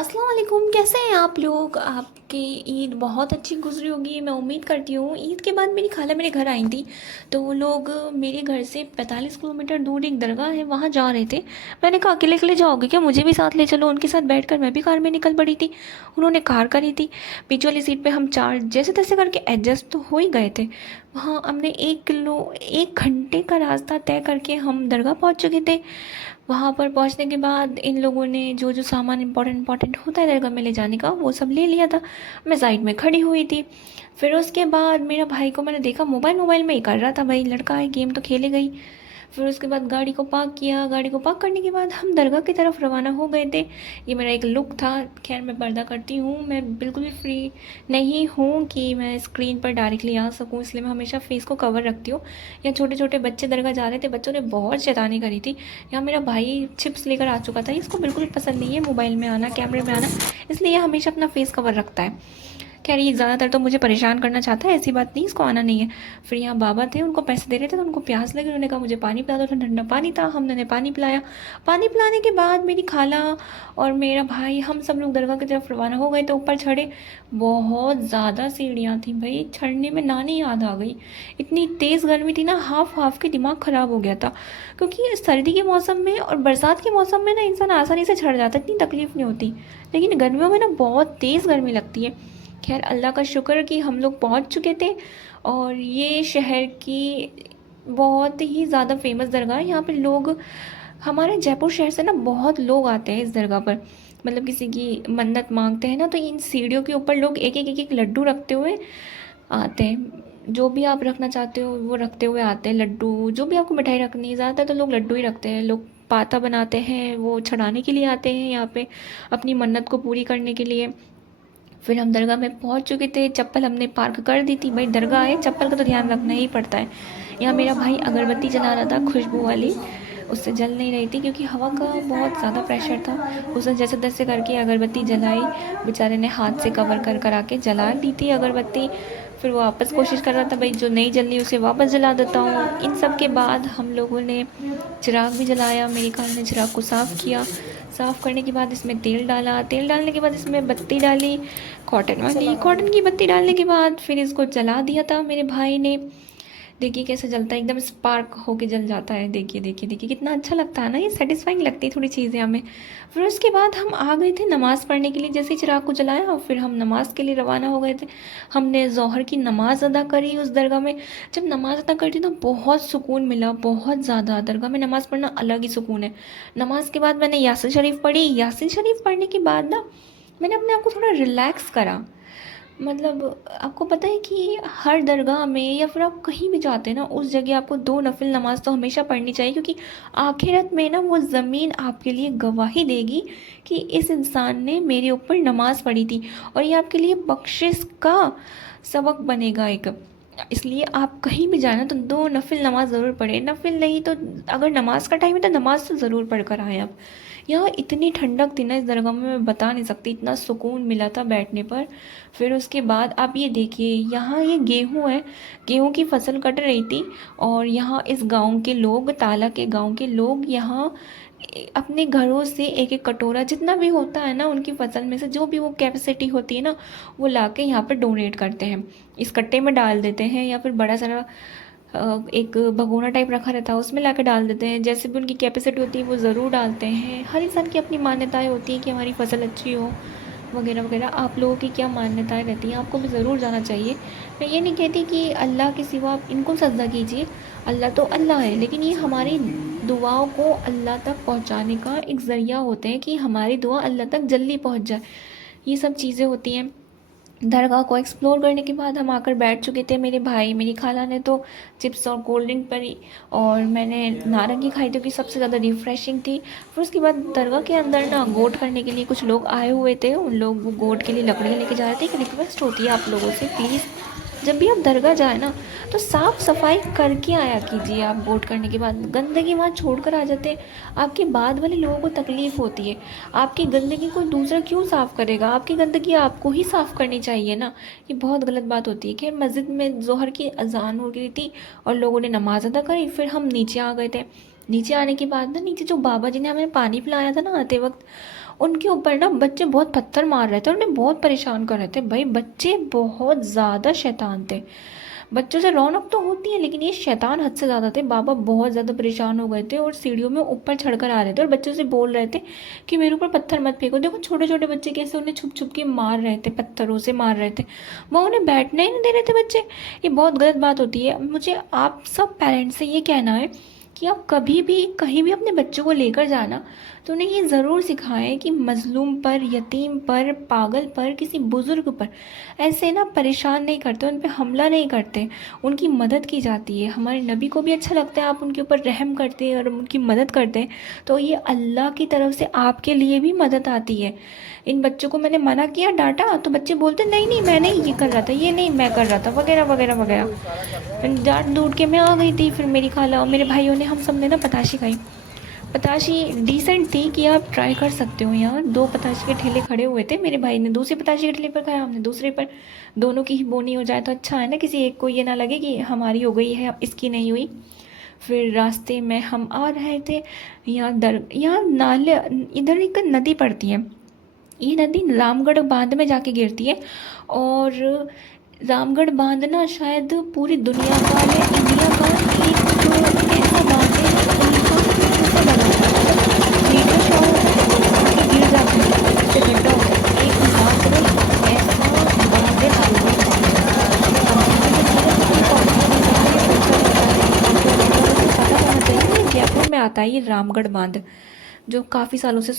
अस्सलाम वालेकुम। कैसे हैं आप लोग? आपकी ईद बहुत अच्छी गुजरी होगी, मैं उम्मीद करती हूँ। ईद के बाद मेरी खाला मेरे घर आई थी, तो वो लोग मेरे घर से 45 किलोमीटर दूर एक दरगाह है, वहाँ जा रहे थे। मैंने कहा अकेले अकेले जाओगे क्या, मुझे भी साथ ले चलो। उनके साथ बैठकर मैं भी कार में निकल पड़ी थी। उन्होंने कार करी थी, पीछे वाली सीट पे हम चार जैसे तैसे करके एडजस्ट तो हो ही गए थे। वहाँ हमने 1 घंटे का रास्ता तय करके हम दरगाह पहुँच चुके थे। वहाँ पर पहुँचने के बाद इन लोगों ने जो जो सामान इम्पोर्टेंट होता है दरगाह में ले जाने का, वो सब ले लिया था। मैं साइड में खड़ी हुई थी। फिर उसके बाद मेरा भाई को मैंने देखा मोबाइल मोबाइल में ही कर रहा था, भाई लड़का है, गेम तो खेलेगा ही। फिर उसके बाद गाड़ी को पार्क किया। गाड़ी को पार्क करने के बाद हम दरगाह की तरफ रवाना हो गए थे। ये मेरा एक लुक था। खैर मैं पर्दा करती हूँ, मैं बिल्कुल भी फ्री नहीं हूँ कि मैं स्क्रीन पर डायरेक्टली आ सकूँ, इसलिए मैं हमेशा फेस को कवर रखती हूँ। यहाँ छोटे छोटे बच्चे दरगाह जा रहे थे, बच्चों ने बहुत शैतानी करी थी। यहाँ मेरा भाई चिप्स लेकर आ चुका था, इसको बिल्कुल पसंद नहीं है मोबाइल में आना, कैमरे में आना, इसलिए ये हमेशा अपना फेस कवर रखता है। खैर ये ज़्यादातर तो मुझे परेशान करना चाहता है, ऐसी बात नहीं, इसको आना नहीं है। फिर यहाँ बाबा थे, उनको पैसे दे रहे थे, तो उनको प्यास लगी, उन्होंने कहा मुझे पानी पिला दो। तो ठंडा पानी था, हमने उन्हें पानी पिलाया। पानी पिलाने के बाद मेरी खाला और मेरा भाई, हम सब लोग दरगाह की तरफ रवाना हो गए। तो ऊपर चढ़े, बहुत ज़्यादा सीढ़ियाँ थी भाई, चढ़ने में नानी याद आ गई। इतनी तेज़ गर्मी थी ना, हाफ हाफ के दिमाग ख़राब हो गया था। क्योंकि सर्दी के मौसम में और बरसात के मौसम में ना इंसान आसानी से चढ़ जाता है, इतनी तकलीफ़ नहीं होती। लेकिन गर्मियों में ना बहुत तेज़ गर्मी लगती है। खैर अल्लाह का शुक्र कि हम लोग पहुंच चुके थे। और ये शहर की बहुत ही ज़्यादा फेमस दरगाह है। यहाँ पे लोग, हमारे जयपुर शहर से ना बहुत लोग आते हैं इस दरगाह पर। मतलब किसी की मन्नत मांगते हैं ना, तो इन सीढ़ियों के ऊपर लोग एक एक लड्डू रखते हुए आते हैं। जो भी आप रखना चाहते हो वो रखते हुए आते हैं। लड्डू, जो भी आपको मिठाई रखनी है, ज़्यादातर तो लोग लड्डू ही रखते हैं। लोग पाता बनाते हैं, वो चढ़ाने के लिए आते हैं यहाँ पे, अपनी मन्नत को पूरी करने के लिए। फिर हम दरगाह में पहुंच चुके थे, चप्पल हमने पार्क कर दी थी, भाई दरगाह है, चप्पल का तो ध्यान रखना ही पड़ता है। यहाँ मेरा भाई अगरबत्ती जला रहा था, खुशबू वाली, उससे जल नहीं रही थी क्योंकि हवा का बहुत ज़्यादा प्रेशर था। उसने जैसे तैसे करके अगरबत्ती जलाई, बेचारे ने हाथ से कवर कर कर आके जला दी थी अगरबत्ती। फिर वो वापस कोशिश कर रहा था, भाई जो नहीं जल रही उसे वापस जला देता हूँ। इन सब के बाद हम लोगों ने चिराग भी जलाया, मेरी खाल ने चिराग को साफ़ किया। साफ़ करने के बाद इसमें तेल डाला, तेल डालने के बाद इसमें बत्ती डाली, कॉटन वाली। कॉटन की बत्ती डालने के बाद फिर इसको जला दिया था मेरे भाई ने। देखिए कैसे जलता है, एकदम स्पार्क होके जल जाता है। देखिए देखिए देखिए कितना अच्छा लगता है ना, ये सेटिस्फाइंग लगती है थोड़ी चीज़ें हमें। फिर उसके बाद हम आ गए थे नमाज़ पढ़ने के लिए। जैसे ही चिराग को जलाया और फिर हम नमाज़ के लिए रवाना हो गए थे। हमने ज़ोहर की नमाज़ अदा करी उस दरगाह में। जब नमाज़ अदा करी तो बहुत सुकून मिला, बहुत ज़्यादा। दरगाह में नमाज़ पढ़ना अलग ही सुकून है। नमाज़ के बाद मैंने यासिन शरीफ पढ़ी। यासिन शरीफ पढ़ने के बाद ना मैंने अपने आप को थोड़ा रिलैक्स करा। मतलब आपको पता है कि हर दरगाह में या फिर आप कहीं भी जाते हैं ना, उस जगह आपको 2 नफिल नमाज तो हमेशा पढ़नी चाहिए, क्योंकि आखिरत में ना वो ज़मीन आपके लिए गवाही देगी कि इस इंसान ने मेरे ऊपर नमाज़ पढ़ी थी। और ये आपके लिए बख्शिश का सबक बनेगा एक। इसलिए आप कहीं भी जाना तो 2 नफिल नमाज ज़रूर पढ़ें। नफिल नहीं तो अगर नमाज का टाइम है तो नमाज तो ज़रूर पढ़ कर आएँ आप। यहाँ इतनी ठंडक थी ना इस दरगाह में, मैं बता नहीं सकती, इतना सुकून मिला था बैठने पर। फिर उसके बाद आप ये देखिए, यहाँ ये गेहूँ है, गेहूँ की फसल कट रही थी। और यहाँ इस गांव के लोग, ताला के गांव के लोग यहाँ अपने घरों से एक एक कटोरा जितना भी होता है ना उनकी फसल में से, जो भी वो कैपेसिटी होती है ना, वो ला के यहाँ पर डोनेट करते हैं। इस कट्टे में डाल देते हैं, या फिर बड़ा सारा एक भगोना टाइप रखा रहता है, उसमें ला के डाल देते हैं। जैसे भी उनकी कैपेसिटी होती है वो ज़रूर डालते हैं। हर इंसान की अपनी मान्यताएं होती हैं कि हमारी फसल अच्छी हो, वगैरह वगैरह। आप लोगों की क्या मान्यताएं रहती हैं, आपको भी ज़रूर जाना चाहिए। मैं ये नहीं कहती कि अल्लाह के सिवा आप इनको सजदा कीजिए, अल्लाह तो अल्लाह है, लेकिन ये हमारी दुआओं को अल्लाह तक पहुंचाने का एक ज़रिया होते हैं कि हमारी दुआ अल्लाह तक जल्दी पहुंच जाए। ये सब चीज़ें होती हैं। दरगाह को एक्सप्लोर करने के बाद हम आकर बैठ चुके थे। मेरे भाई, मेरी खाला ने तो चिप्स और कोल्ड ड्रिंक परी, और मैंने नारंगी खाई थी कि सबसे ज़्यादा रिफ़्रेशिंग थी। फिर उसके बाद दरगाह के अंदर ना गोट करने के लिए कुछ लोग आए हुए थे। उन लोग वो गोट के लिए लकड़ियाँ लेके जा रहे थे। एक रिक्वेस्ट होती है आप लोगों से, प्लीज़ जब भी आप दरगाह जाए ना तो साफ़ सफाई करके आया कीजिए। आप गोट करने के बाद गंदगी वहाँ छोड़ कर आ जाते हैं, आपके बाद वाले लोगों को तकलीफ़ होती है। आपकी गंदगी कोई दूसरा क्यों साफ़ करेगा, आपकी गंदगी आपको ही साफ़ करनी चाहिए ना। ये बहुत गलत बात होती है। कि मस्जिद में ज़ोहर की अजान हो गई थी और लोगों ने नमाज़ अदा करी, फिर हम नीचे आ गए थे। नीचे आने के बाद ना, नीचे जो बाबा जी ने हमें पानी पिलाया था ना आते वक्त, उनके ऊपर ना बच्चे बहुत पत्थर मार रहे थे, उन्हें बहुत परेशान कर रहे थे। भाई बच्चे बहुत ज़्यादा शैतान थे। बच्चों से रौनक तो होती है, लेकिन ये शैतान हद से ज़्यादा थे। बाबा बहुत ज़्यादा परेशान हो गए थे और सीढ़ियों में ऊपर चढ़कर आ रहे थे और बच्चों से बोल रहे थे कि मेरे ऊपर पत्थर मत फेंको। देखो छोटे छोटे बच्चे कैसे उन्हें छुप छुप के मार रहे थे, पत्थरों से मार रहे थे। वो उन्हें बैठने ही नहीं दे रहे थे बच्चे। ये बहुत गलत बात होती है। मुझे आप सब पेरेंट्स से ये कहना है कि आप कभी भी कहीं भी अपने बच्चों को लेकर जाना तो उन्हें ये ज़रूर सिखाएं कि मज़लूम पर, यतीम पर, पागल पर, किसी बुज़ुर्ग पर ऐसे ना परेशान नहीं करते, उन पे हमला नहीं करते, उनकी मदद की जाती है। हमारे नबी को भी अच्छा लगता है आप उनके ऊपर रहम करते हैं और उनकी मदद करते हैं, तो ये अल्लाह की तरफ से आपके लिए भी मदद आती है। इन बच्चों को मैंने मना किया, डांटा, तो बच्चे बोलते नहीं नहीं मैं नहीं ये कर रहा था, ये नहीं मैं कर रहा था, वगैरह वगैरह वगैरह। डांट डूट के मैं आ गई थी। फिर मेरी खाला और मेरे भाइयों ने, हम सब ने ना पताशी खाई। पताशी डिसेंट थी कि आप ट्राई कर सकते हो। यहाँ दो पताशी के ठेले खड़े हुए थे, मेरे भाई ने दूसरे पताशी के ठेले पर खाया, हमने दूसरे पर। दोनों की ही बोनी हो जाए तो अच्छा है ना, किसी एक को ये ना लगे कि हमारी हो गई है अब इसकी नहीं हुई। फिर रास्ते में हम आ रहे थे, यहाँ नाले, इधर एक नदी पड़ती है। ये नदी रामगढ़ बांध में जाके गिरती है। और रामगढ़ बांध ना शायद पूरी दुनिया का या इंडिया का एक जो ऐसा बांध है जो ईंटों से बना है। मतलब मीटर शॉवर आके गिर जाते हैं, उससे गड्ढा होता है, एकमात्र ऐसा बांध है रामगढ़ बांध। अब जहाँ से मेरा कोई कॉलेज में जाता है, बच्चा जाता है, आपको पता होना चाहिए, ये जयपुर में आता है ये रामगढ़ बांध, जो काफ़ी सालों से